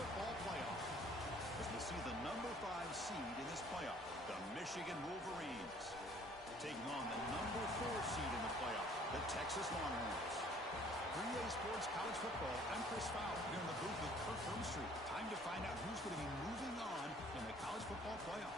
football playoff. As we see the number 5 seed in this playoff, the Michigan Wolverines, taking on the number 4 seed in the playoff, the Texas Longhorns. 3A Sports College Football, I'm Chris Fowler here in the booth with Kirk Herbstreit. Time to find out who's going to be moving on in the college football playoff.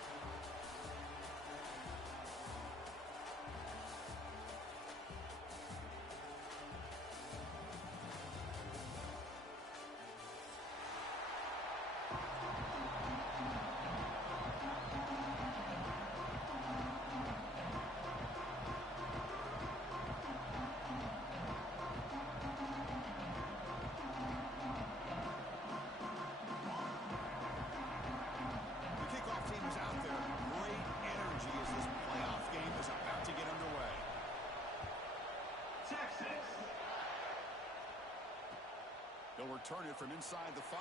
They'll return it from inside the 5.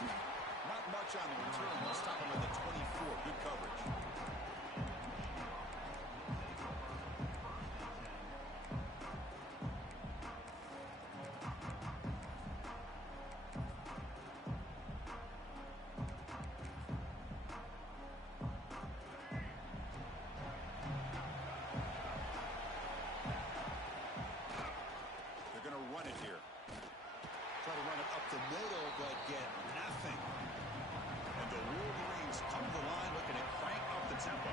Not much on the return. They'll stop him at the 24. Good coverage. Run it here. Try to run it up the middle, but get nothing. And the Wolverines come to the line looking to crank up the tempo.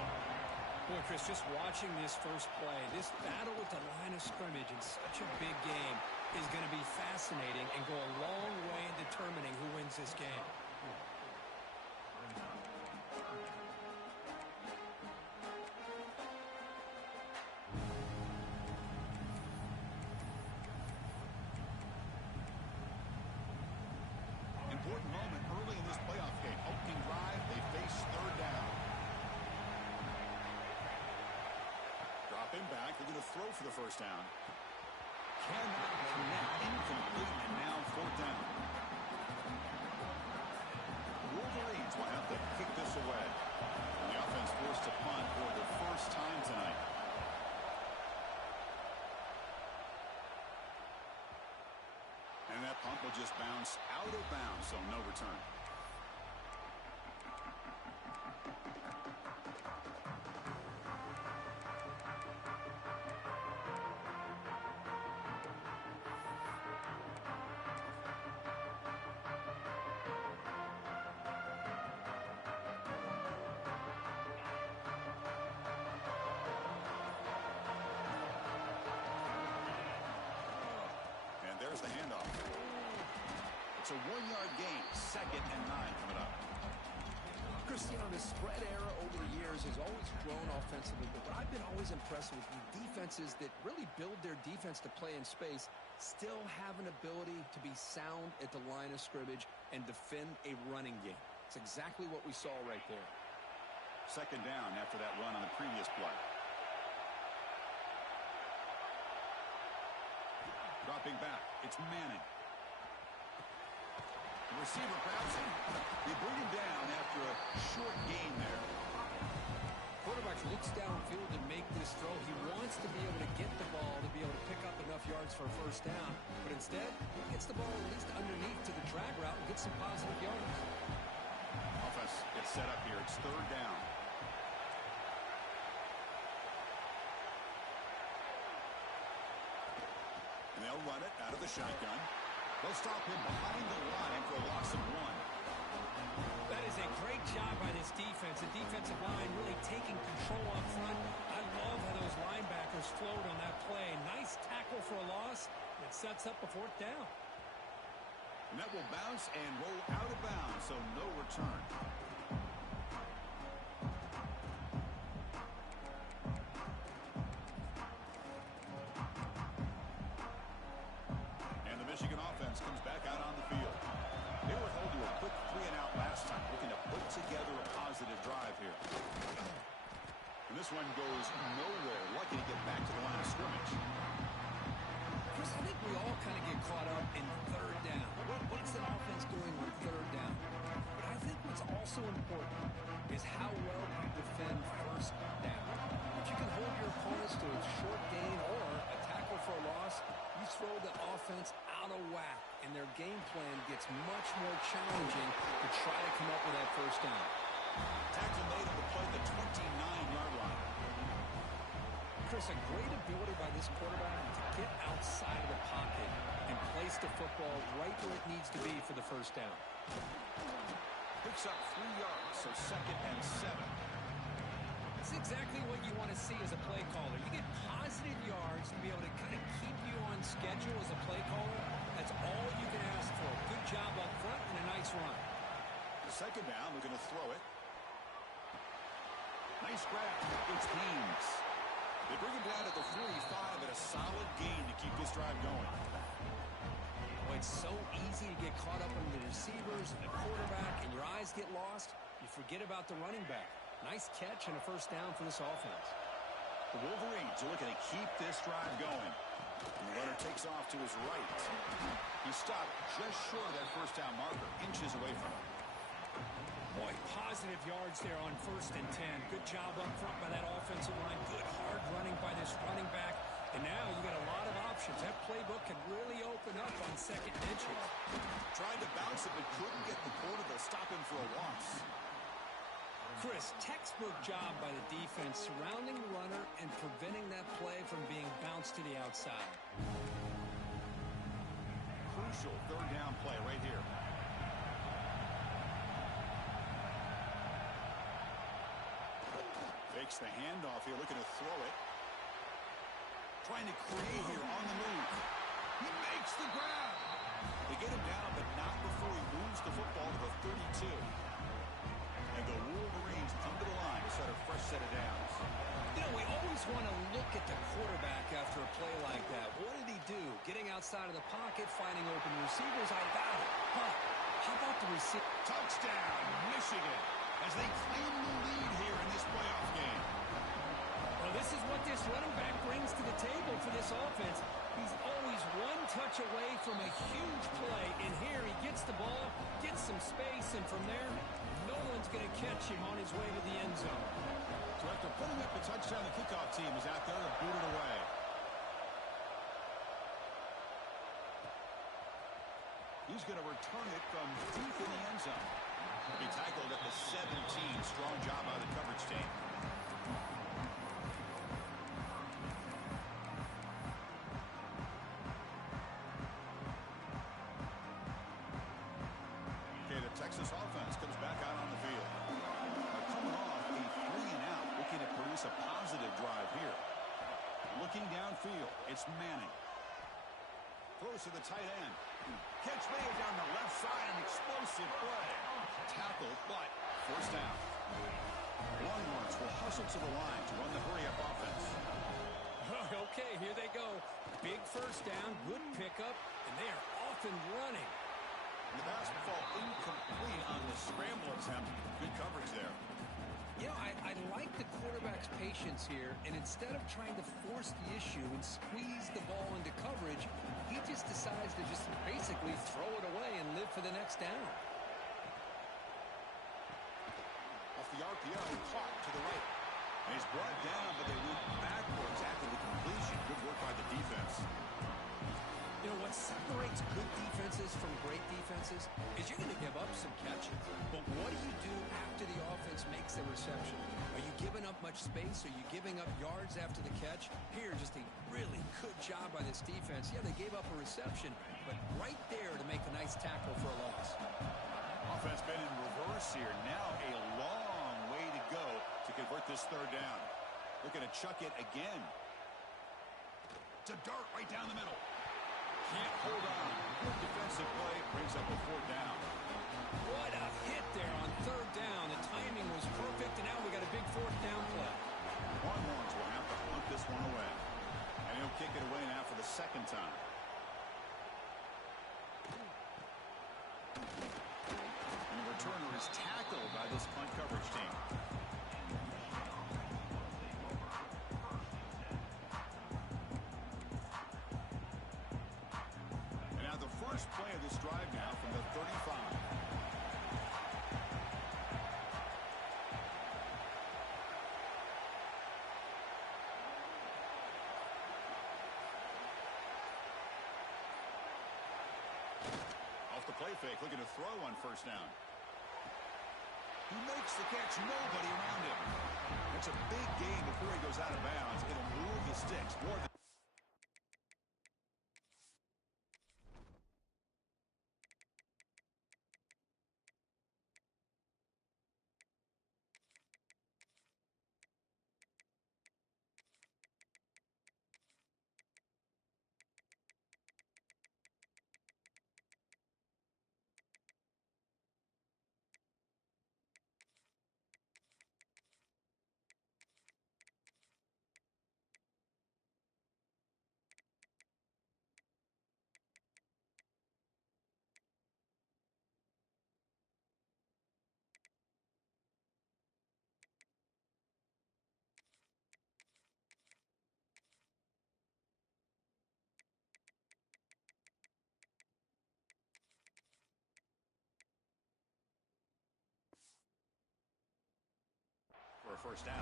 Boy, Chris, just watching this first play, this battle at the line of scrimmage in such a big game is going to be fascinating and go a long way in determining who wins this game. Important moment early in this playoff game. Opening drive, they face third down. Dropping back, they're going to throw for the first down. Cannot connect, incomplete, and now fourth down. Wolverines will have to kick this away. And the offense forced to punt for the first time tonight. And that punt will just bounce out of bounds, so no return. And there's the handoff. It's a 1-yard gain, 2nd and 9 coming up. Chris, you know, the spread era over the years has always grown offensively, but what I've been always impressed with defenses that really build their defense to play in space still have an ability to be sound at the line of scrimmage and defend a running game. It's exactly what we saw right there. 2nd down after that run on the previous play. Dropping back, it's Manning. The receiver grabs him. They bring him down after a short gain there. Quarterback looks downfield to make this throw. He wants to be able to get the ball to be able to pick up enough yards for a first down. But instead, he gets the ball at least underneath to the drag route and gets some positive yards. Offense gets set up here. It's 3rd down. And they'll run it out of the shotgun. They'll stop him behind the line for a loss of 1. That is a great job by this defense. The defensive line really taking control up front. I love how those linebackers flowed on that play. Nice tackle for a loss. It sets up a 4th down. And that will bounce and roll out of bounds, so no return. Michigan offense comes back out on the field. They were held to a quick 3-and-out last time, looking to put together a positive drive here. And this one goes nowhere. Lucky to get back to the line of scrimmage. Chris, I think we all kind of get caught up in 3rd down. What's the offense doing on 3rd down? But I think what's also important is how well you defend 1st down. If you can hold your opponents to a short gain or a tackle for a loss, you throw the offense out out of whack, and their game plan gets much more challenging to try to come up with that first down. Tackle made on the play at the 29-yard line. Chris, a great ability by this quarterback to get outside of the pocket and place the football right where it needs to be for the first down. Picks up 3 yards, so 2nd and 7. That's exactly what you want to see as a play caller. You get positive yards to be able to kind of keep you on schedule as a play caller. That's all you can ask for. Good job up front and a nice run. The 2nd down, we're going to throw it. Nice grab. It's Haynes. They bring him down to the 45 at a solid gain to keep this drive going. Well, it's so easy to get caught up on the receivers and the quarterback, and your eyes get lost. You forget about the running back. Nice catch and a first down for this offense. The Wolverines are looking to keep this drive going. And the runner takes off to his right. He stopped just short of that first down marker, inches away from it. Boy, positive yards there on 1st and 10. Good job up front by that offensive line. Good hard running by this running back. And now you got a lot of options. That playbook can really open up on 2nd and inches. Tried to bounce it, but couldn't get the quarter to stop him for a loss. Chris, textbook job by the defense surrounding the runner and preventing that play from being bounced to the outside. Crucial 3rd down play right here. Fakes the handoff here, looking to throw it. Trying to create here on the move. He makes the grab. They get him down, but not before he moves the football to the 32. And the Wolverines come to the line to set a fresh set of downs. You know, we always want to look at the quarterback after a play like that. What did he do? Getting outside of the pocket, finding open receivers, I got it. But how about the receiver? Touchdown, Michigan, as they claim the lead here in this playoff game. Well, this is what this running back brings to the table for this offense. He's always one touch away from a huge play, and here he gets the ball, gets some space, and from there, no one's going to catch him on his way to the end zone. So after putting up a touchdown, the kickoff team is out there to boot it away. He's going to return it from deep in the end zone. He'll be tackled at the 17. Strong job by the coverage team. Okay, the Texas offense comes back out on the field. They're coming off a 3-and-out, looking to produce a positive drive here. Looking downfield, it's Manning. Throws to the tight end. Catch made down the left side, an explosive play. Tackle, but first down. Longhorns will hustle to the line to run the hurry-up offense. Okay, here they go. Big first down, good pickup, and they are off and running. And the pass will fall incomplete on the scramble attempt. Good coverage there. You know, I like the quarterback's patience here, and instead of trying to force the issue and squeeze the ball into coverage, he just decides to just basically throw it away and live for the next down. Off the RPO, caught to the right. And he's brought down, but they went backwards after the completion. Good work by the defense. You know, what separates good defenses from great defenses is you're going to give up some catches. But what do you do after the offense makes the reception? Are you giving up much space? Are you giving up yards after the catch? Here, just a really good job by this defense. Yeah, they gave up a reception, but right there to make a nice tackle for a loss. Offense been in reverse here. Now a long way to go to convert this 3rd down. Looking to chuck it again. To dart right down the middle. Can't hold on. Good defensive play. Brings up a 4th down. What a hit there on 3rd down. The timing was perfect, and now we got a big 4th down play. Longhorns will have to hunt this one away. And he'll kick it away now for the 2nd time. And the returner is tackled by this punt coverage team. First play of this drive now from the 35. play fake, looking to throw on first down. He makes the catch, nobody around him. It's a big gain before he goes out of bounds. It'll move the sticks more than... for a first down.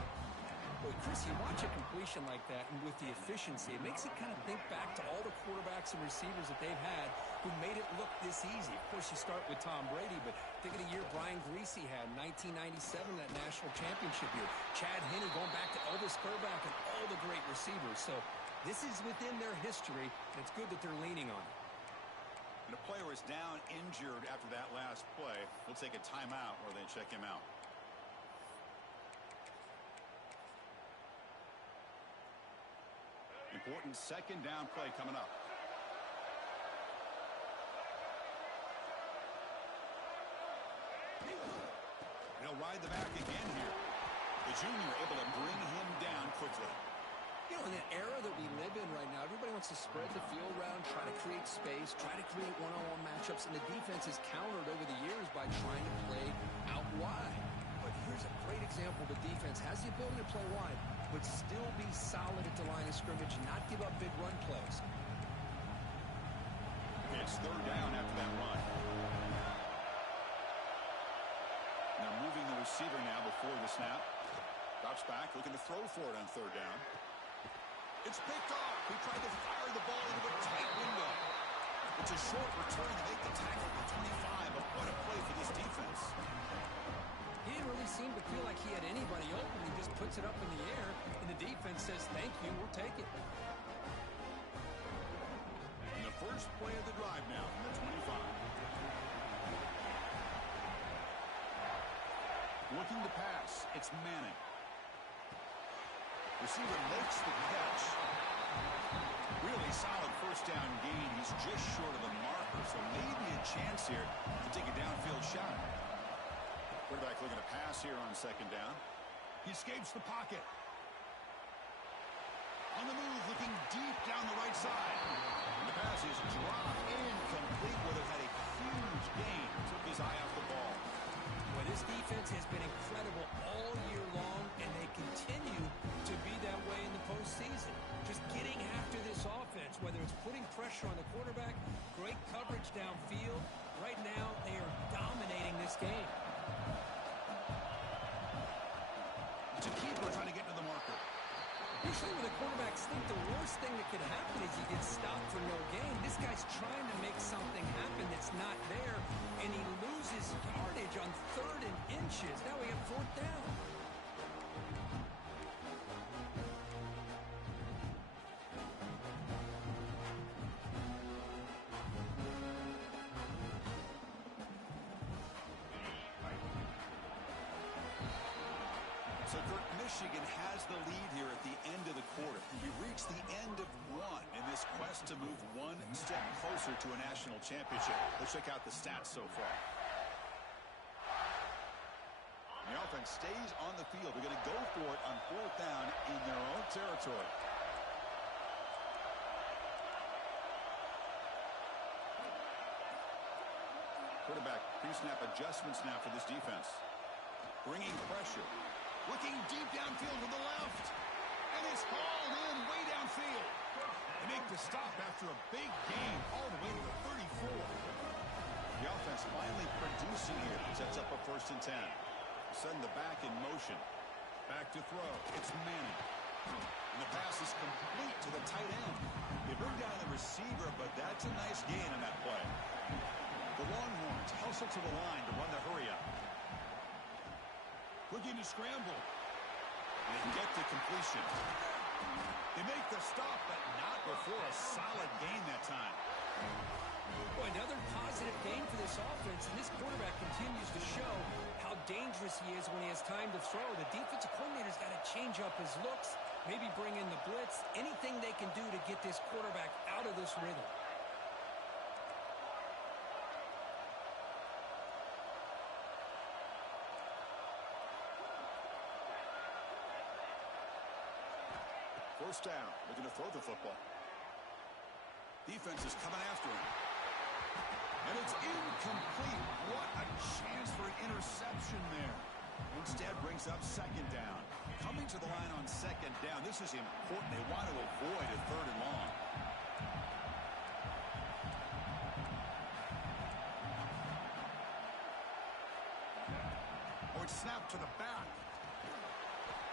Boy, Chris, you watch a completion like that, and with the efficiency, it makes it kind of think back to all the quarterbacks and receivers that they've had who made it look this easy. Of course, you start with Tom Brady, but think of the year Brian Griese had in 1997, that national championship year. Chad Henne going back to Elvis Grbac and all the great receivers. So this is within their history, and it's good that they're leaning on it. And a player is down injured after that last play. We'll take a timeout or they check him out. Important second down play coming up. And he'll ride the back again here. The junior able to bring him down quickly. You know, in the era that we live in right now, everybody wants to spread the field around, try to create space, try to create one-on-one matchups, and the defense has countered over the years by trying to play out wide. But here's a great example. The defense has the ability to play wide, but still be solid at the line of scrimmage and not give up big run plays. It's third down after that run. Now moving the receiver now before the snap. Drops back, looking to throw for it on third down. It's picked off. He tried to fire the ball into a tight window. It's a short return to make the tackle for 25, but what a play for this defense. He didn't really seem to feel like he had anybody open. He just puts it up in the air, and the defense says, thank you, we'll take it. And the first play of the drive now from the 25. Looking to pass, it's Manning. Receiver makes the catch. Really solid first down gain. He's just short of the marker, so maybe a chance here to take a downfield shot. Quarterback looking to pass here on second down. He escapes the pocket. On the move, looking deep down the right side. And the pass is dropped incomplete. Would have had a huge gain. Took his eye off the ball. Well, this defense has been incredible all year long, and they continue to be that way in the postseason. Just getting after this offense, whether it's putting pressure on the quarterback, great coverage downfield. Right now, they are dominating this game. It's a keeper trying to get to the marker. Usually when the quarterbacks think the worst thing that could happen is he gets stopped for no gain. This guy's trying to make something happen that's not there, and he loses yardage on third and inches. Now we have fourth down. So, Kurt, Michigan has the lead here at the end of the quarter. We reached the end of one in this quest to move one step closer to a national championship. Let's check out the stats so far. The offense stays on the field. They're going to go for it on fourth down in their own territory. Quarterback pre-snap adjustments now for this defense. Bringing pressure. Looking deep downfield to the left. And it's hauled in way downfield. They make the stop after a big gain all the way to the 34. The offense finally producing here. Sets up a 1st and 10. Send the back in motion. Back to throw. It's Manning. And the pass is complete to the tight end. They bring down the receiver, but that's a nice gain on that play. The long to the line to run the hurry up. Looking to scramble. They get to completion. They make the stop, but not before a solid gain that time. Boy, another positive game for this offense, and this quarterback continues to show how dangerous he is when he has time to throw. The defensive coordinator's got to change up his looks, maybe bring in the blitz, anything they can do to get this quarterback out of this rhythm. First down, looking to throw the football. Defense is coming after him. And it's incomplete. What a chance for an interception there. Instead brings up second down. Coming to the line on second down. This is important. They want to avoid a third and long. Oh, it's snapped to the back.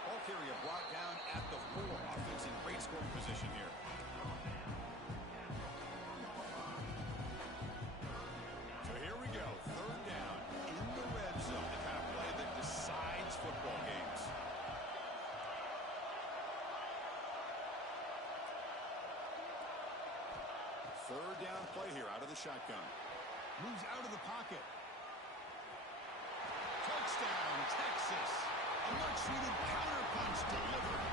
Ball carrier brought down at the 4. Offense in great scoring position here. So here we go. Third down in the red zone. The kind of play that decides football games. Third down play here out of the shotgun. Moves out of the pocket. Touchdown, Texas. A much-needed counterpunch delivered.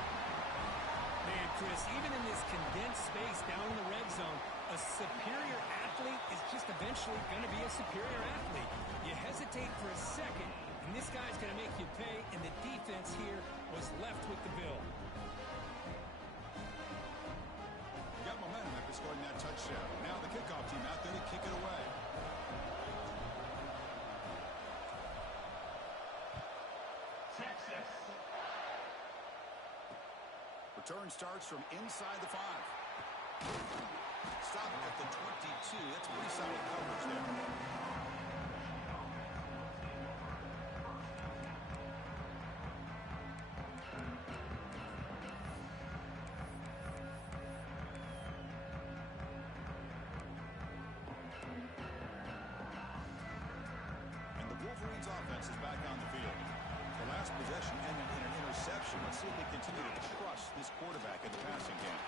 Man, Chris, even in this condensed space down in the red zone, a superior athlete is just eventually going to be a superior athlete. You hesitate for a second, and this guy's going to make you pay, and the defense here was left with the bill. Got momentum after scoring that touchdown. Now the kickoff team out there to kick it away. Return starts from inside the 5. Stop at the 22. That's pretty solid coverage there. And the Wolverines offense is back on the field. The last possession ended in an interception. Let's see if they continue to trust this quarterback in the passing game.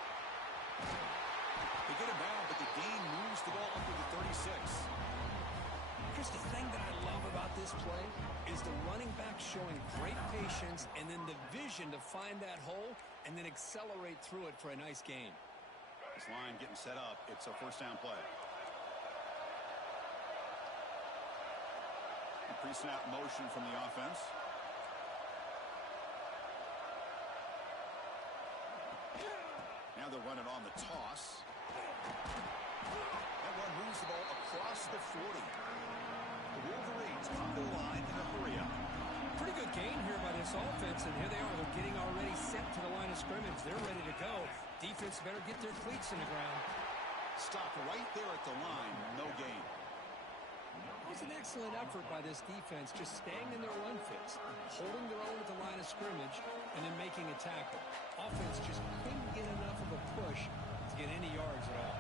They get him down, but the gain moves the ball up to the 36. Chris, the thing that I love about this play is the running back showing great patience and then the vision to find that hole and then accelerate through it for a nice gain. This line getting set up. It's a first down play. A pre-snap motion from the offense. Now they'll run it on the toss. That one moves the ball across the 40. The Wolverines come to the line in a hurry up. Pretty good gain here by this offense, and here they are. They're getting already set to the line of scrimmage. They're ready to go. Defense better get their cleats in the ground. Stop right there at the line. No gain. It was an excellent effort by this defense, just staying in their run fits, holding their own at the line of scrimmage, and then making a tackle. Offense just couldn't get enough of a push to get any yards at all.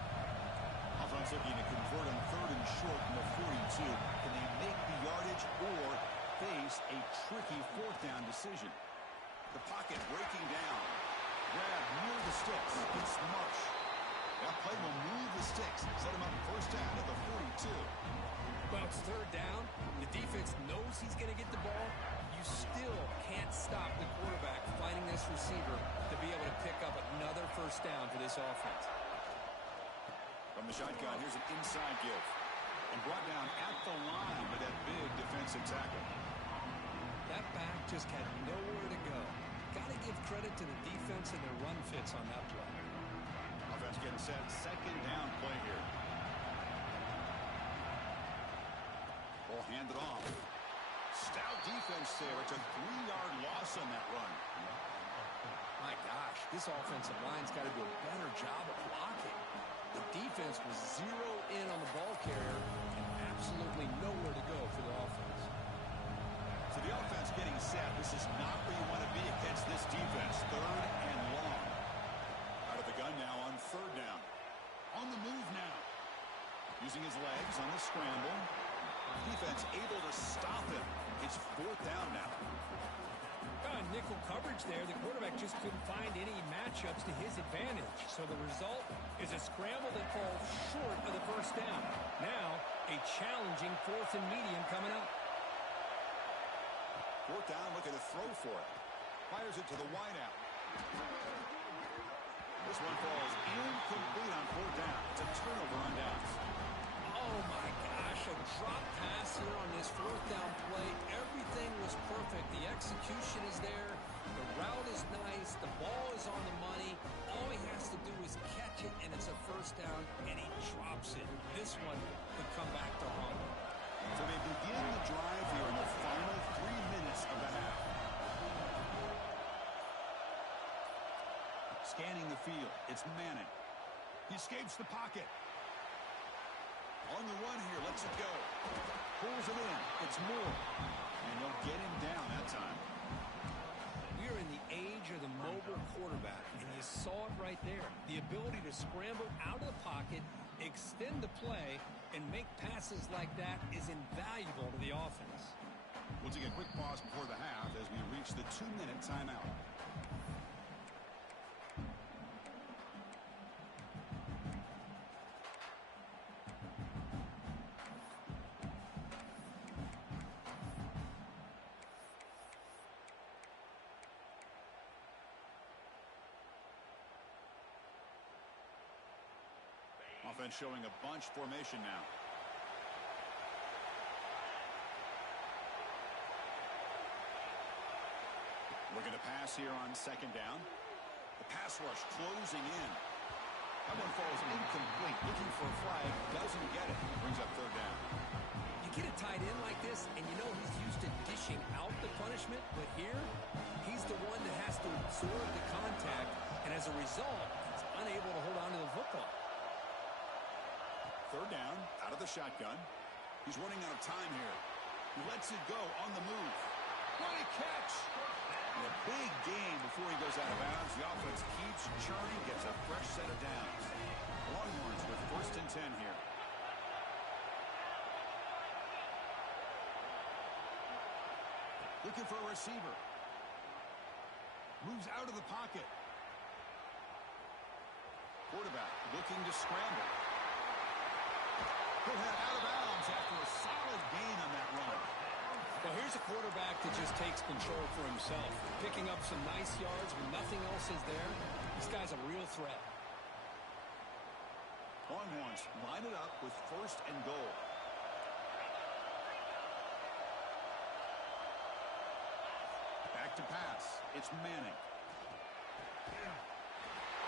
Offense looking to convert on third and short from the 42. Can they make the yardage or face a tricky fourth down decision? The pocket breaking down. Grab near the sticks. It's Marsh. That play will move the sticks. Set him up first down at the 42. Well, it's third down. The defense knows he's going to get the ball. You still can't stop the quarterback finding this receiver to be able to pick up another first down for this offense. From the shotgun, here's an inside give. And brought down at the line with that big defensive tackle. That back just had nowhere to go. Got to give credit to the defense and their run fits on that play. Offense getting set. Second down play here. Ball handed off. Stout defense there. It's a 3-yard loss on that run. My gosh, this offensive line's got to do a better job of blocking. The defense was zero in on the ball carrier and absolutely nowhere to go for the offense. So the offense getting set. This is not where you want to be against this defense. Third and long. Out of the gun now on third down. On the move now. Using his legs on the scramble. Defense able to stop him. It's 4th down now. Nickel coverage there. The quarterback just couldn't find any matchups to his advantage. So the result is a scramble that falls short of the first down. Now, a challenging 4th and medium coming up. 4th down, looking to throw for it. Fires it to the wideout. This one falls incomplete on 4th down. It's a turnover on downs. Oh, my gosh. A drop pass here on this 4th down play. Everything was perfect. The execution is there. The route is nice. The ball is on the money. All he has to do is catch it, and it's a 1st down, and he drops it. This one could come back to haunt him. So they begin the drive here in the final 3 minutes of the half. Scanning the field, it's Manning. He escapes the pocket. On the run here, lets it go. Pulls it in, it's Moore. And they'll get him down that time. We are in the age of the mobile quarterback, and you saw it right there. The ability to scramble out of the pocket, extend the play, and make passes like that is invaluable to the offense. We'll take a quick pause before the half as we reach the 2-minute timeout. Offense showing a bunch formation now. Looking to pass here on 2nd down. The pass rush closing in. That one falls incomplete. Looking for a flag. Doesn't get it. Brings up 3rd down. You get a tight end like this, and you know he's used to dishing out the punishment, but here, he's the one that has to absorb the contact, and as a result, he's unable to hold on to the football. 3rd down, out of the shotgun. He's running out of time here. He lets it go on the move. What a catch! And a big gain before he goes out of bounds. The offense keeps churning, gets a fresh set of downs. Longhorns with 1st and 10 here. Looking for a receiver. Moves out of the pocket. Quarterback looking to scramble. He'll head out of bounds after a solid gain on that run. Well, here's a quarterback that just takes control for himself. Picking up some nice yards when nothing else is there. This guy's a real threat. Longhorns line it up with 1st and goal. Back to pass. It's Manning.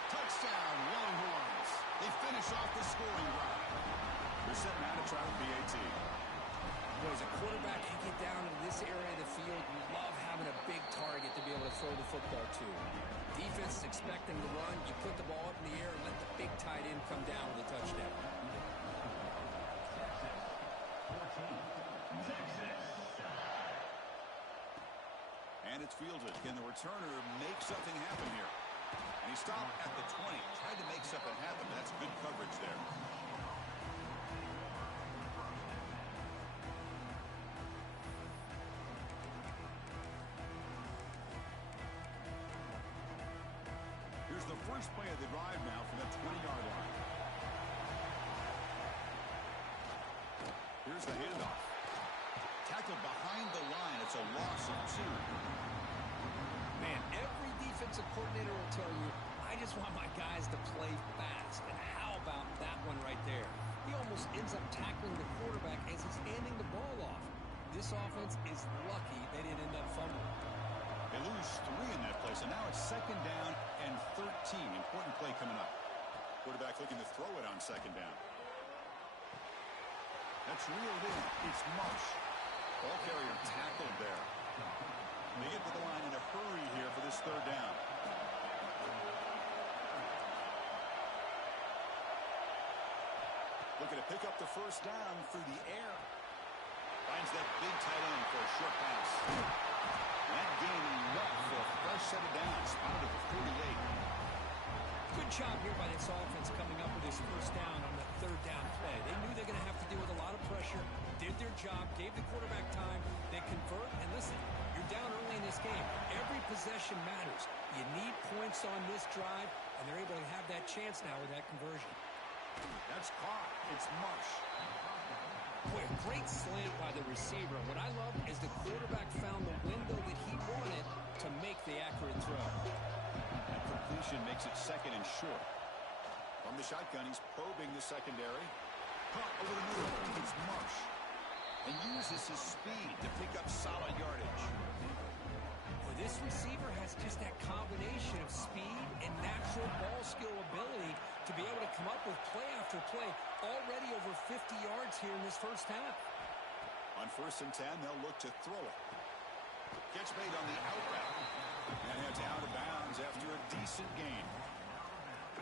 Touchdown, Longhorns. They finish off the scoring drive. They're set now to try the PAT. Well, as a quarterback, you get down in this area of the field, you love having a big target to be able to throw the football to. Defense is expecting to run. You put the ball up in the air and let the big tight end come down with a touchdown. And it's fielded. Can the returner make something happen here? And he stopped at the 20. Tried to make something happen, but that's good coverage there. Here's the first play of the drive now from the 20-yard line. Here's the handoff. Tackled behind the line. It's a loss of 2. Man, every defensive coordinator will tell you, I just want my guys to play fast. And how about that one right there? He almost ends up tackling the quarterback as he's handing the ball off. This offense is lucky they didn't end up fumbling. They lose 3 in that play, so now it's 2nd down and 13. Important play coming up. Quarterback looking to throw it on 2nd down. That's reeled in. It's Marsh. Ball carrier tackled there. They get to the line in a hurry here for this 3rd down. Looking to pick up the 1st down through the air. Finds that big tight end for a short pass. That gain enough for a fresh set of downs. Spotted at the 48. Good job here by this offense coming up with his 1st down on the 3rd down play. They knew they're going to have to deal with a lot of pressure, did their job, possession matters. You need points on this drive, and they're able to have that chance now with that conversion. That's caught. It's Marsh. Boy, a great slant by the receiver. What I love is the quarterback found the window that he wanted to make the accurate throw. That completion makes it second and short. From the shotgun, he's probing the secondary. Caught over the middle. It's Marsh. And uses his speed to pick up solid yardage. Well, this receiver has just that combination of speed and natural ball skill ability to be able to come up with play after play. Already over 50 yards here in this first half. On 1st and 10, they'll look to throw it. Gets made on the out route. And heads out of bounds after a decent gain.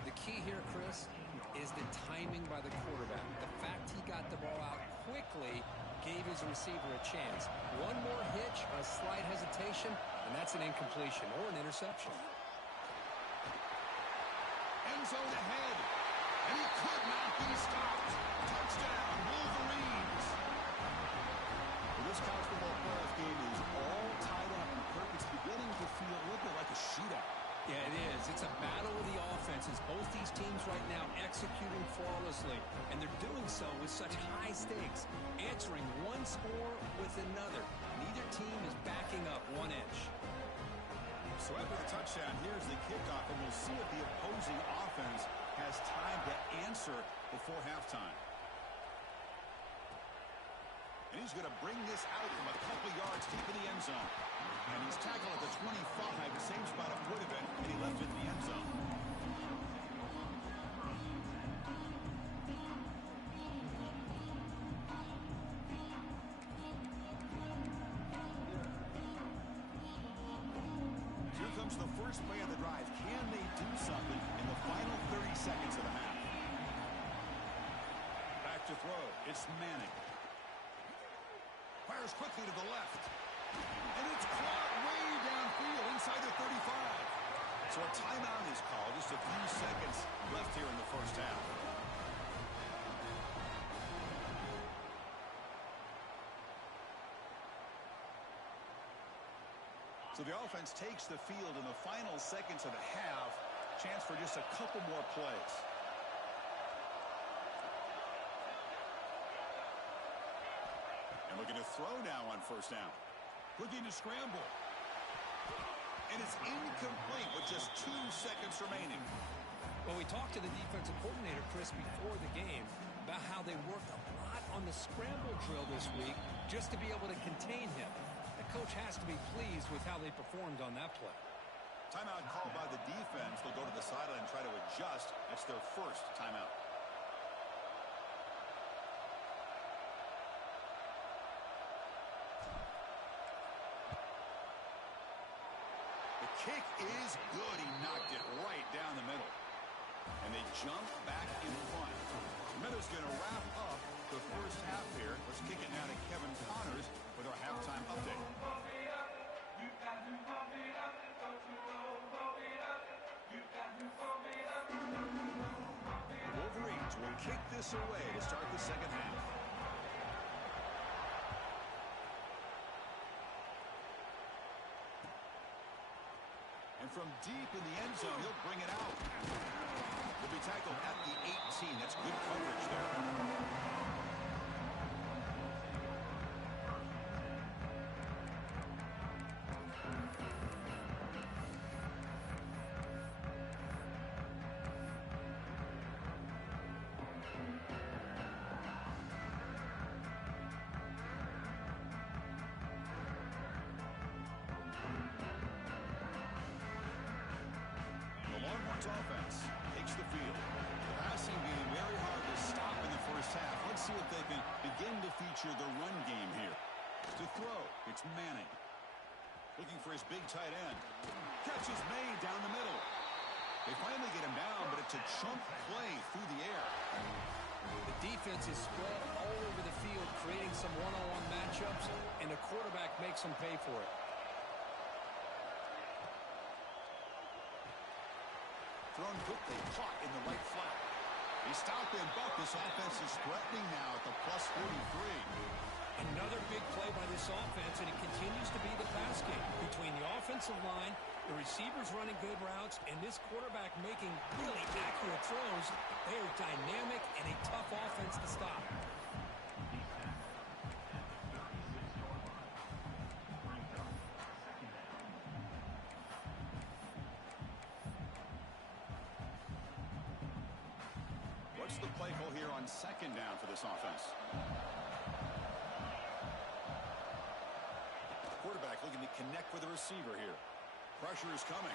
The key here, Chris, is the timing by the quarterback. The fact he got the ball out quickly gave his receiver a chance. One more hitch, a slight hesitation, and that's an incompletion or an interception. End zone ahead. And he could not be stopped. Touchdown, Wolverines. Well, this college football playoff game is all tied up, and Kirk, it's beginning to feel a little bit like a shootout. Yeah, it is. It's a battle of the offenses. Both these teams right now executing flawlessly, and they're doing so with such high stakes, answering one score with another. Neither team is backing up 1 inch. So after the touchdown, here's the kickoff, and we'll see if the opposing offense has time to answer before halftime. And he's going to bring this out from a couple yards deep in the end zone. And he's tackled at the 25, the same spot it would have been, and he left it in the end zone. Here comes the first play of the drive. Can they do something in the final 30 seconds of the half? Back to throw. It's Manning. Fires quickly to the left. And it's caught way downfield inside the 35. So a timeout is called. Just a few seconds left here in the first half. So the offense takes the field in the final seconds of the half. Chance for just a couple more plays. And looking to throw now on 1st down. Looking to scramble. And it's incomplete with just 2 seconds remaining. Well, we talked to the defensive coordinator, Chris, before the game about how they worked a lot on the scramble drill this week just to be able to contain him. The coach has to be pleased with how they performed on that play. Timeout called by the defense. They'll go to the sideline and try to adjust. That's their first timeout. Kick is good. He knocked it right down the middle. And they jump back in front. Miller's going to wrap up the first half here. Let's kick it now to Kevin Connors with our halftime update. The Wolverines will kick this away to start the second half. And from deep in the end zone, he'll bring it out. He'll be tackled at the 18. That's good coverage there. Offense takes the field. The passing game very hard to stop in the first half. Let's see if they can begin to feature the run game here. To throw, it's Manning. Looking for his big tight end. Catch is made down the middle. They finally get him down, but it's a chunk play through the air. The defense is spread all over the field, creating some one-on-one matchups, and the quarterback makes them pay for it. Thrown quickly, caught in the right flat. He stopped and bucked. This offense is threatening now at the plus 43. Another big play by this offense, and it continues to be the pass game between the offensive line The receivers running good routes, and this quarterback making really accurate throws. They are dynamic and a tough offense to stop. What's the play call here on second down for this offense? Quarterback looking to connect with the receiver here. Pressure is coming.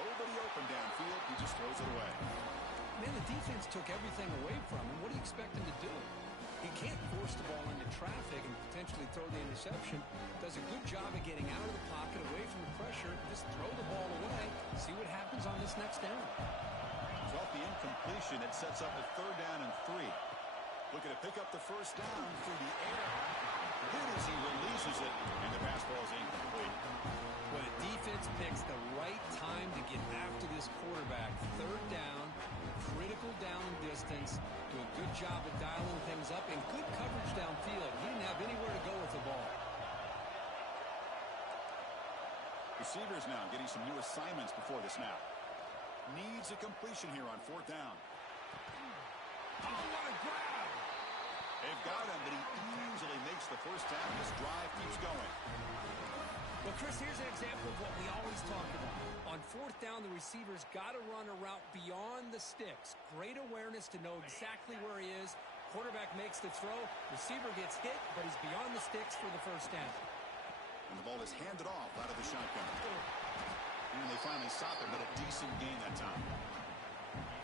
Nobody open downfield. He just throws it away. Man, the defense took everything away from him. What do you expect him to do? He can't force the ball into traffic and potentially throw the interception. Does a good job of getting out of the pocket, away from the pressure. Just throw the ball away. See what happens on this next down. So off the incompletion, it sets up a 3rd down and 3. Looking to pick up the first down through the air. Good as he releases it, and the pass ball is incomplete. When a defense picks the right time to get after this quarterback, 3rd down, critical down and distance, do a good job of dialing things up, and good coverage downfield. He didn't have anywhere to go with the ball. Receivers now getting some new assignments before the snap. Needs a completion here on 4th down. Oh, what a grab! They've got him, but he easily makes the first down. This drive keeps going. Well, Chris, here's an example of what we always talk about. On 4th down, the receiver's got to run a route beyond the sticks. Great awareness to know exactly where he is. Quarterback makes the throw. Receiver gets hit, but he's beyond the sticks for the first down. And the ball is handed off out of the shotgun. And they finally stop him, but a decent gain that time.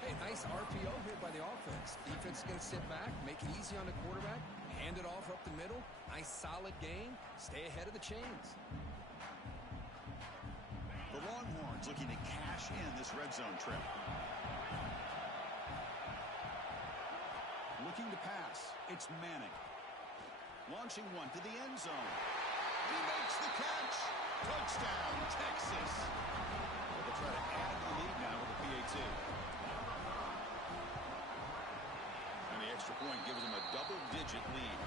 Hey, nice RPO here by the offense. Defense is going to sit back, make it easy on the quarterback, hand it off up the middle. Nice solid gain. Stay ahead of the chains. The Longhorns looking to cash in this red zone trip. Looking to pass. It's Manning. Launching one to the end zone. He makes the catch. Touchdown, Texas. They'll try to add the lead now with the PAT. And the extra point gives them a double-digit lead.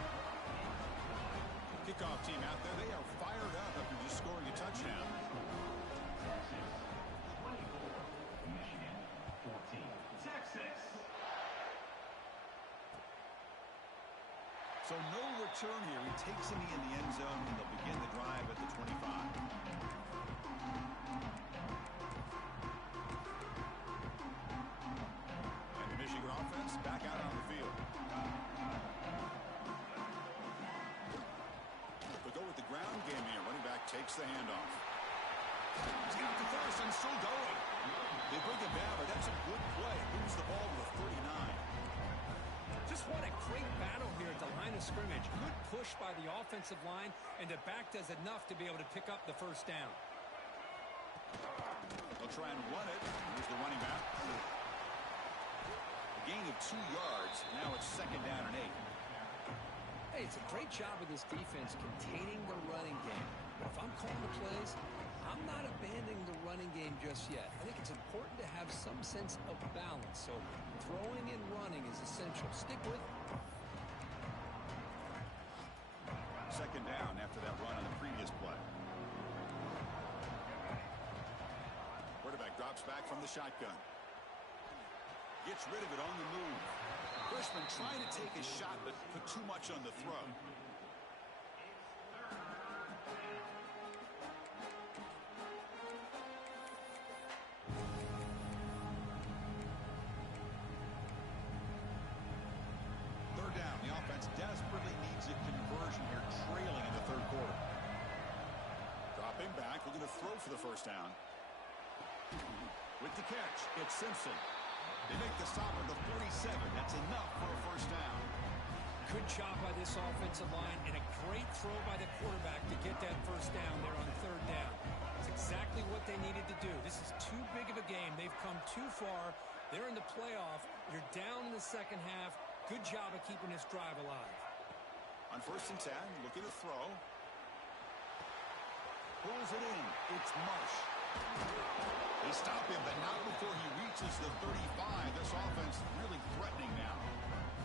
Kickoff team out there, they are fired up after just scoring a touchdown. Michigan 14, Texas. So no return here. He takes him in the end zone, and they'll begin the drive at the 25. And the Michigan offense back out on the field. They'll go with the ground game here. Running back takes the handoff. He's got the first and still going. They bring him down, but that's a good play. Moves the ball to the 39. Just what a great battle here at the line of scrimmage. Good push by the offensive line, and the back does enough to be able to pick up the first down. They'll try and run it. Here's the running back. A gain of 2 yards. Now it's 2nd down and 8. Hey, it's a great job of this defense containing the running game. But if I'm calling the plays, I'm not abandoning the running game just yet. I think it's important to have some sense of balance. So throwing and running is essential. Stick with it. 2nd down after that run on the previous play. Quarterback drops back from the shotgun. Gets rid of it on the move. Freshman trying to take a shot, but put too much on the throw. Third down. The offense desperately needs a conversion here, trailing in the 3rd quarter. Dropping back, looking to throw for the first down. With the catch, it's Simpson. They make the stop at the 47. That's enough for a first down. Good job by this offensive line, and a great throw by the quarterback to get that first down there on 3rd down. It's exactly what they needed to do. This is too big of a game. They've come too far. They're in the playoff. You're down in the second half. Good job of keeping this drive alive. On 1st and 10, looking to throw. Pulls it in. It's Marsh. They stop him, but not before he reaches the 35. This offense really threatening now.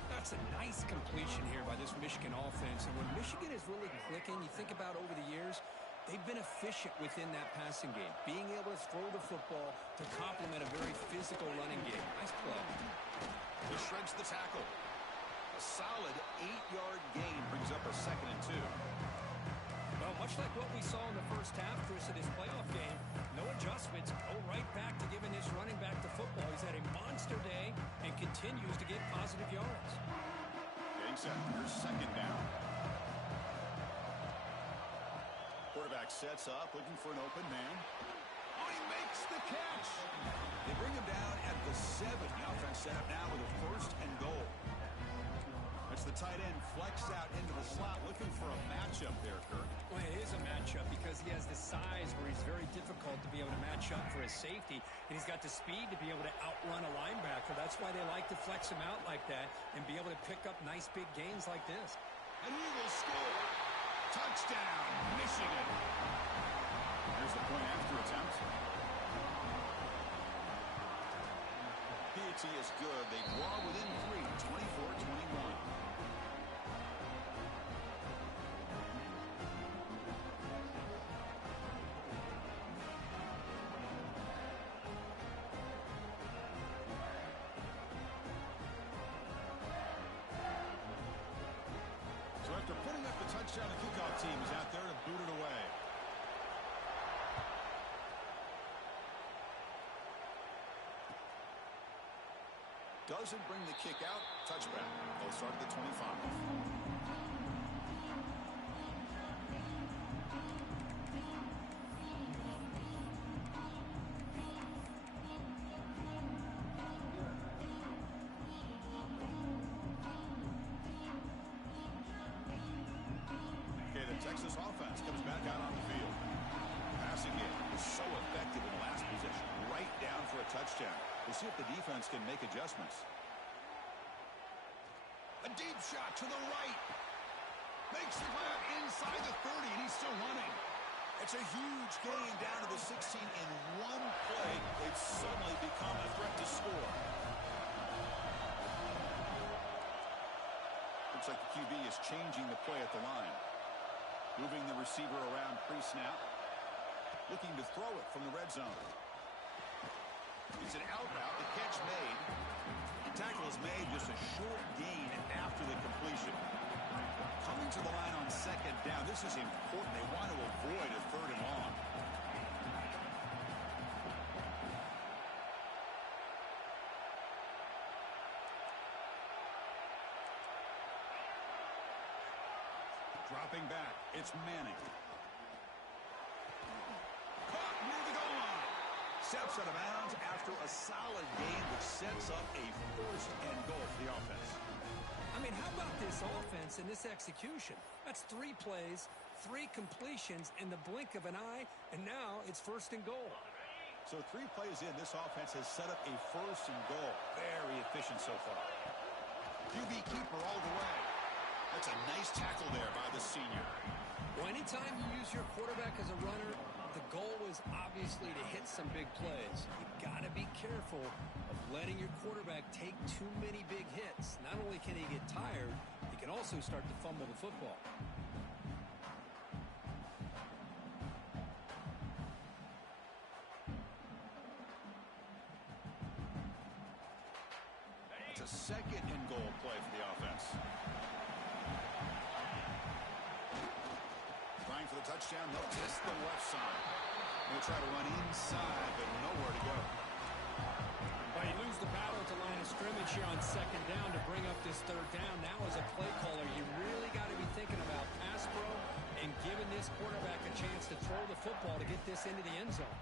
That's a nice completion here by this Michigan offense. And when Michigan is really clicking, you think about over the years, They've been efficient within that passing game, being able to throw the football to complement a very physical running game. Nice play. He shreds the tackle. A solid 8-yard gain brings up a 2nd and 2. Well, much like what we saw in the first half, Chris, of this playoff game, no adjustments, go right back to giving this running back the football. He's had a monster day and continues to get positive yards. Getting set. Here's 2nd down. Quarterback sets up, looking for an open man. Oh, he makes the catch. They bring him down at the 7. The offense set up now with a 1st and goal. It's the tight end flex out into the slot, looking for a matchup there, Kirk. Well, it is a matchup because he has the size where he's very difficult to be able to match up for his safety, and he's got the speed to be able to outrun a linebacker. That's why they like to flex him out like that and be able to pick up nice big gains like this. An Eagles score. Touchdown, Michigan. Here's the point after attempt. PAT is good. They draw within 3, 24-21. So after putting up the touchdown, the kickoff team is out there to boot it away. Doesn't bring the kick out. Touchback. They'll start at the 25. Okay, the Texas offense comes back out on the field. Passing game was so effective in the last possession. Right down for a touchdown. We'll see if the defense can make adjustments. A deep shot to the right. Makes the grab inside the 30, and he's still running. It's a huge gain down to the 16 in one play. They've suddenly become a threat to score. Looks like the QB is changing the play at the line. Moving the receiver around pre-snap. Looking to throw it from the red zone. It's an out route. The catch made. The tackle is made. Just a short gain after the completion. Coming to the line on 2nd down. This is important. They want to avoid a 3rd and long. Dropping back. It's Manning. Caught near the goal line. Steps out of bounds after a solid gain, which sets up a 1st and goal for the offense. I mean, how about this offense and this execution? That's 3 plays, 3 completions in the blink of an eye, and now it's 1st and goal. So 3 plays in, this offense has set up a 1st and goal. Very efficient so far. QB keeper all the way. That's a nice tackle there by the senior. Well, anytime you use your quarterback as a runner, the goal is obviously to hit some big plays. You've got to be careful of letting your quarterback take too many big hits. Not only can he get tired, he can also start to fumble the football. It's a 2nd and goal play for the offense. Trying for the touchdown. They'll test the left side. They'll try to run inside, but nowhere to go. Well, you lose the battle at the line of scrimmage here on 2nd down to bring up this 3rd down. Now as a play caller, you really got to be thinking about pass pro and giving this quarterback a chance to throw the football to get this into the end zone.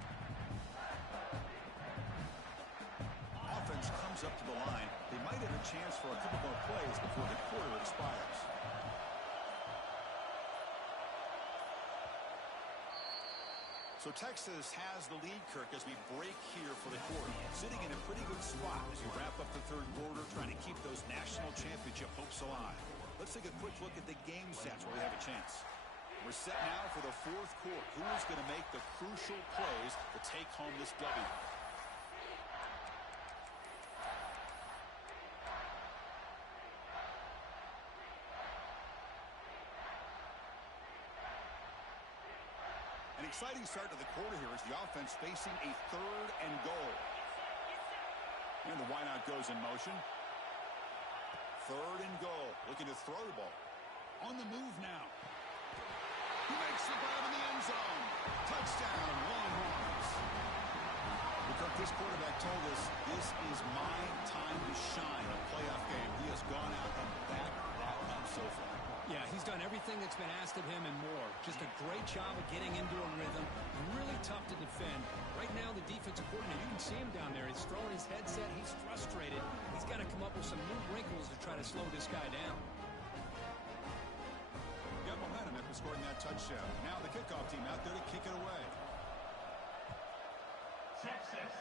Offense comes up to the line. They might have a chance for a couple more plays before the quarter expires. So Texas has the lead, Kirk, as we break here for the quarter. Sitting in a pretty good spot as you wrap up the 3rd quarter, trying to keep those national championship hopes alive. Let's take a quick look at the game stats where we have a chance. We're set now for the 4th quarter. Who is going to make the crucial plays to take home this W? exciting start to the quarter here as the offense facing a 3rd and goal. And the wideout goes in motion. 3rd and goal. Looking to throw the ball. On the move now. He makes the grab in the end zone. Touchdown, Longhorns. Because this quarterback told us this is my time to shine, a playoff game. He has gone out and backed that up so far. Yeah, he's done everything that's been asked of him and more. Just a great job of getting into a rhythm. Really tough to defend. Right now, the defensive coordinator, you can see him down there. He's throwing his headset. He's frustrated. He's got to come up with some new wrinkles to try to slow this guy down. Got momentum after scoring that touchdown. Now the kickoff team out there to kick it away. Texas.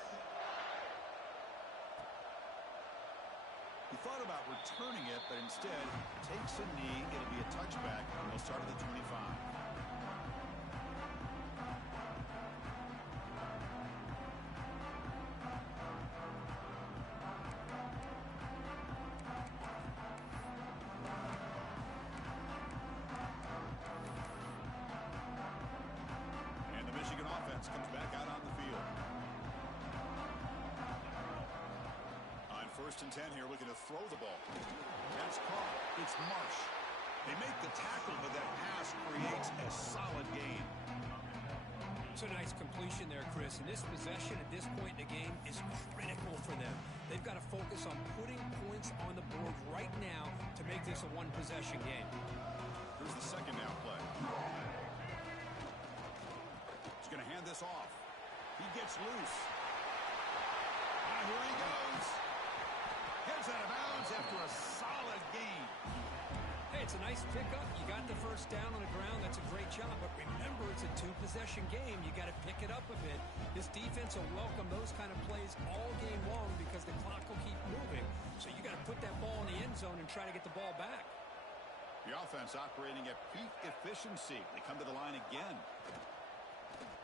He thought about returning it, but instead takes a knee. It'll be a touchback, and they'll start at the 25. And the Michigan offense comes back out on the field. On 1st and 10 here, looking to throw the ball. That's caught. It's Marsh. They make the tackle, but that pass creates a solid gain. It's a nice completion there, Chris. And this possession at this point in the game is critical for them. They've got to focus on putting points on the board right now to make this a one-possession game. Here's the 2nd down play. He's going to hand this off. He gets loose. And here he goes. Heads out of bounds after a solid gain. Hey, it's a nice pickup. You got the 1st down on the ground. That's a great job. But remember, it's a 2-possession game. You got to pick it up a bit. This defense will welcome those kind of plays all game long because the clock will keep moving. So you got to put that ball in the end zone and try to get the ball back. The offense operating at peak efficiency. They come to the line again.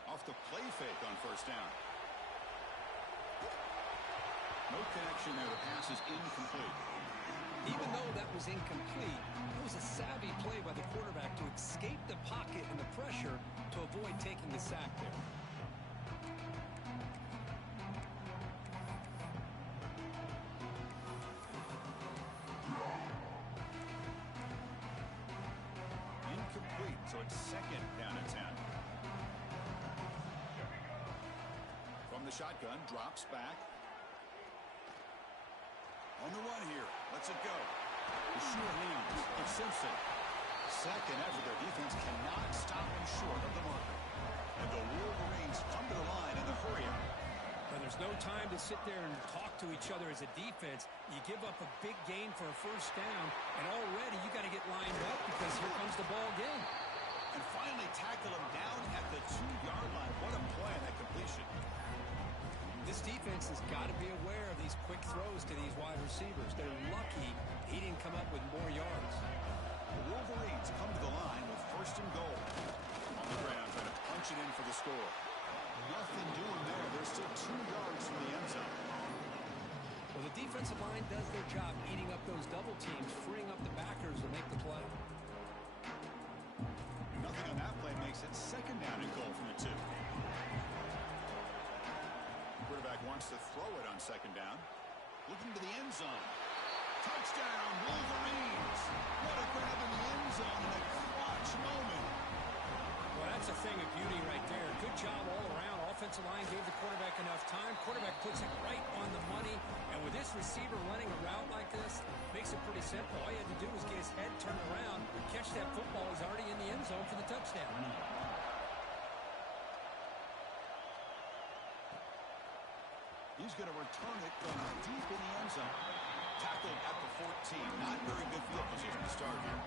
Off the play fake on 1st down. No connection there. The pass is incomplete. Even though that was incomplete, it was a savvy play by the quarterback to escape the pocket and the pressure to avoid taking the sack there. Incomplete, so it's 2nd down at 10. From the shotgun, drops back. On the run here. Lets it go. The short hands. It's Simpson. 2nd effort. Their defense cannot stop him short of the marker. And the Wolverines come to the line in the hurry up. And there's no time to sit there and talk to each other as a defense. You give up a big gain for a 1st down, and already you got to get lined up because here comes the ball again. And finally tackle him down at the 2-yard line. What a play on that completion. This defense has got to be aware of these quick throws to these wide receivers. They're lucky he didn't come up with more yards. The Wolverines come to the line with 1st and goal. On the ground, trying to punch it in for the score. Nothing doing there. They're still 2 yards from the end zone. Well, the defensive line does their job eating up those double teams, freeing up the backers to make the play. Nothing on that play makes it 2nd down and goal from the 2. Quarterback wants to throw it on 2nd down. Looking to the end zone. Touchdown, Wolverines. What a grab in the end zone in a clutch moment. Well, that's a thing of beauty right there. Good job all around. Offensive line gave the quarterback enough time. Quarterback puts it right on the money. And with this receiver running a route like this, makes it pretty simple. All you had to do was get his head turned around, catch that football. He's already in the end zone for the touchdown. He's going to return it from deep in the end zone. Tackled at the 14. Not very good field position to start here.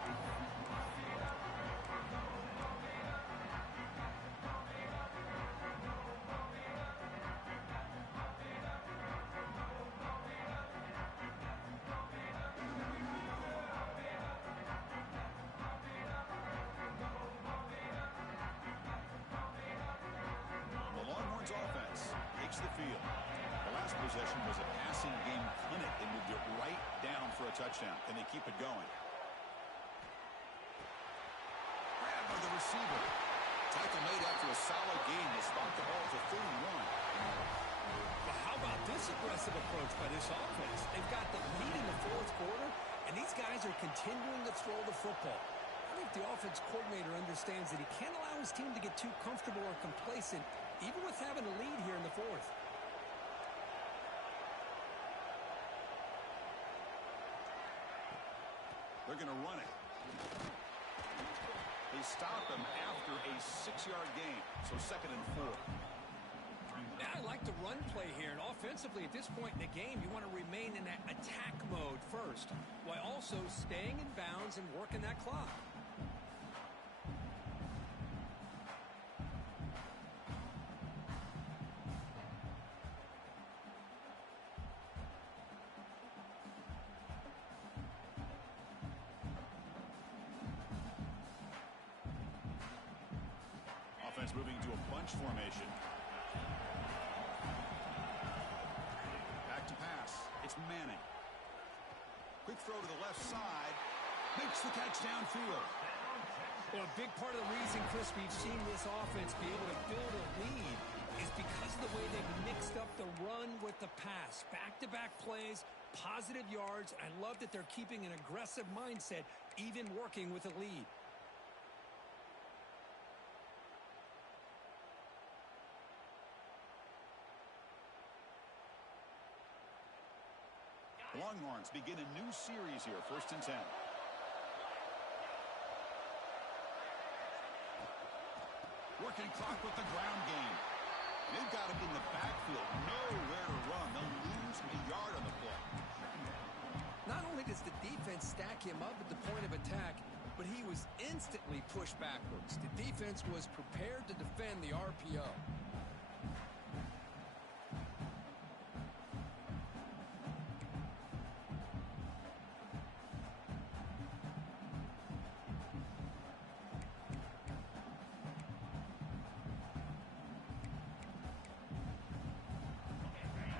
The Longhorns offense takes the field. The last possession was a passing game clinic. They moved it right down for a touchdown. Can they keep it going? Grabbed by the receiver. Tackle made after a solid gain. They spot the ball to 31. But how about this aggressive approach by this offense? They've got the lead in the fourth quarter, and these guys are continuing to throw the football. I think the offense coordinator understands that he can't allow his team to get too comfortable or complacent, even with having a lead here in the fourth. They're going to run it. They stop him after a 6-yard gain, so 2nd and 4. Yeah, I like the run play here, and offensively at this point in the game, you want to remain in that attack mode first, while also staying in bounds and working that clock. Offense moving to a bunch formation. Back to pass. It's Manning. Quick throw to the left side. Makes the catch downfield. Well, a big part of the reason, Chris, we've seen this offense be able to build a lead is because of the way they've mixed up the run with the pass. Back-to-back plays, positive yards. I love that they're keeping an aggressive mindset, even working with a lead. Longhorns begin a new series here, 1st and 10. Working clock with the ground game. They've got him in the backfield. Nowhere to run. They'll lose a yard on the play. Not only does the defense stack him up at the point of attack, but he was instantly pushed backwards. The defense was prepared to defend the RPO.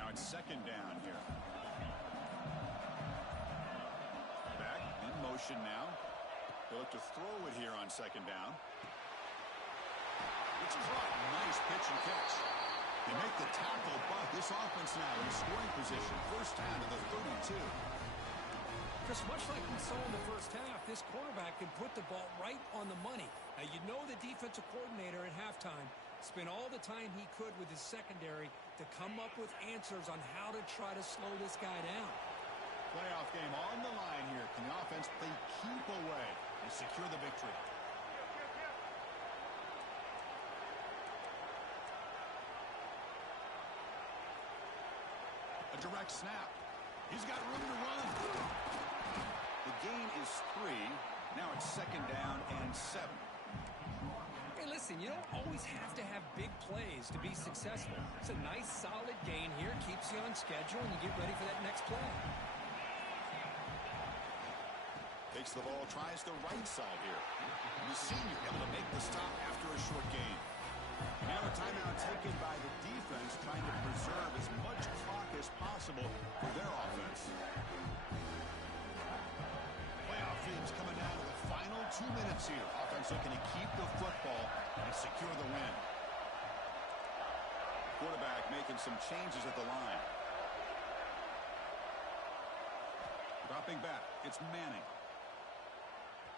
Now it's 2nd down here. Back in motion now. They'll look to throw it here on 2nd down. It's caught. Nice pitch and catch. They make the tackle, but this offense now in scoring position. 1st down to the 32. Chris, much like we saw in the first half, this quarterback can put the ball right on the money. Now, you know the defensive coordinator at halftime spent all the time he could with his secondary to come up with answers on how to try to slow this guy down. Playoff game on the line here. Can the offense play keep away and secure the victory? A direct snap. He's got room to run. The gain is 3. Now it's 2nd down and 7. Hey, listen, you don't always have to have big plays to be successful. It's a nice, solid gain here. Keeps you on schedule, and you get ready for that next play. Takes the ball, tries the right side here. The senior able to make the stop after a short gain. Now a timeout taken by the defense, trying to preserve as much clock as possible for their offense. Playoff games coming down to the final 2 minutes here. Offense looking to keep the football and secure the win. Quarterback making some changes at the line. Dropping back, it's Manning.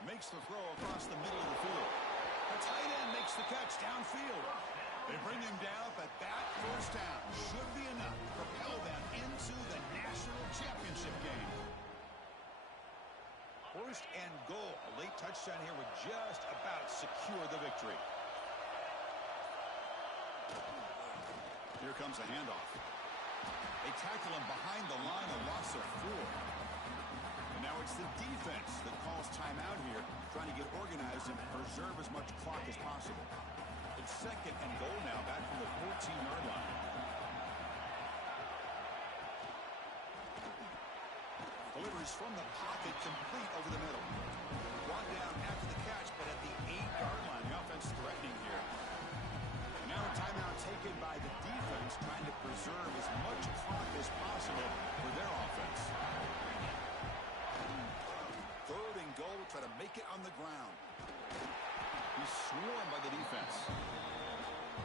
Makes the throw across the middle of the field. The tight end makes the catch downfield. They bring him down, but that 1st down should be enough to propel them into the national championship game. 1st and goal. A late touchdown here would just about secure the victory. Here comes a handoff. They tackle him behind the line, a loss of 4. And now it's the defense that calls timeout here, trying to get organized and preserve as much clock as possible. It's 2nd and goal now, back from the 14-yard line. Delivers from the pocket, complete over the middle. Brought down after the catch, but at the 8-yard line, the offense threatening here. And now a timeout taken by the defense, trying to preserve as much clock as possible for their offense. 3rd and goal, try to make it on the ground. He He's swarmed by the defense.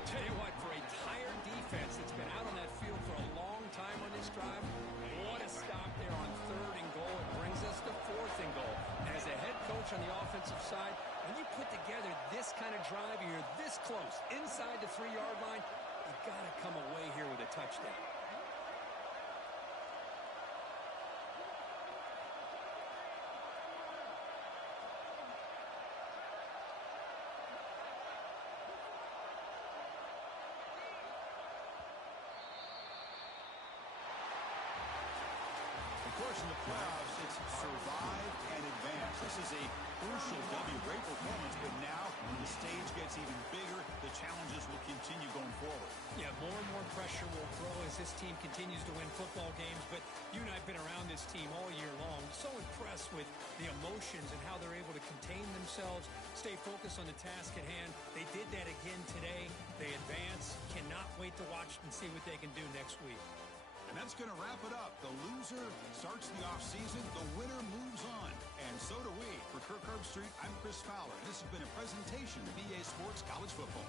Tell you what, for a tired defense that's been out on that field for a long time on this drive, what a stop there on 3rd and goal. It brings us to 4th and goal. And as a head coach on the offensive side, when you put together this kind of drive, you're this close, inside the 3-yard line, you got to come away here with a touchdown. Of course, in the playoffs, it's survive and advance. This is a crucial W. Great performance, but now the stage gets even bigger. The challenges will continue going forward. Yeah, more and more pressure will grow as this team continues to win football games, but you and I have been around this team all year long. So impressed with the emotions and how they're able to contain themselves, stay focused on the task at hand. They did that again today. They advance. Cannot wait to watch and see what they can do next week. And that's going to wrap it up. The loser starts the offseason. The winner moves on. And so do we. For Kirk Herbstreit, I'm Chris Fowler. And this has been a presentation of EA Sports College Football.